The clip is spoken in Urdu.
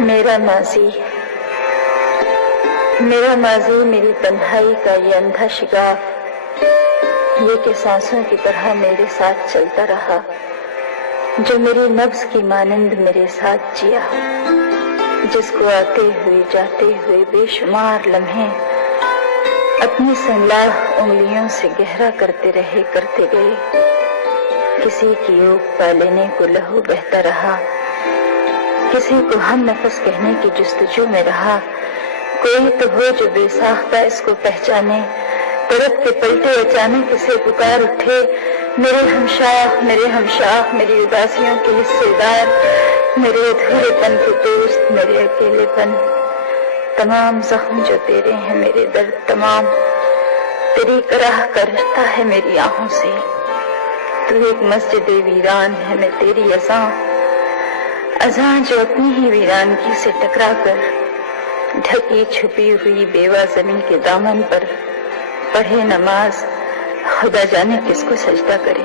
میرا ماضی میری تنہائی کا یہ اندھا شگاف، یہ کہ سانسوں کی طرح میرے ساتھ چلتا رہا، جو میری نبض کی مانند میرے ساتھ جیا، جس کو آتے ہوئے جاتے ہوئے بے شمار لمحے اپنی سنلاح انگلیوں سے گہرا کرتے گئے، کسی کی اوک پا لینے کو لہو بہتا رہا، کسی کو ہم نفس کہنے کی جستجو میں رہا، کوئی تو ہو جو بے ساختہ اس کو پہچانے، تڑپ کے پلٹے اچانک اسے پکار اٹھے، میرے ہمشاہ، میری اداسیوں کے حصے دار، میرے ادھورے پن کے دوست، میرے اکیلے پن، تمام زخم جو تیرے ہیں، میرے درد تمام، تیری کراہ کا رشتہ ہے میری آہوں سے، تو ایک مسجد ویران ہے، میں تیری اذاں جو اپنی ہی ویرانگی سے ٹکرا کر ڈھکی چھپی ہوئی بیوہ زمین کے دامن پر پڑھے نماز، خدا جانے کس کو سجدہ کرے۔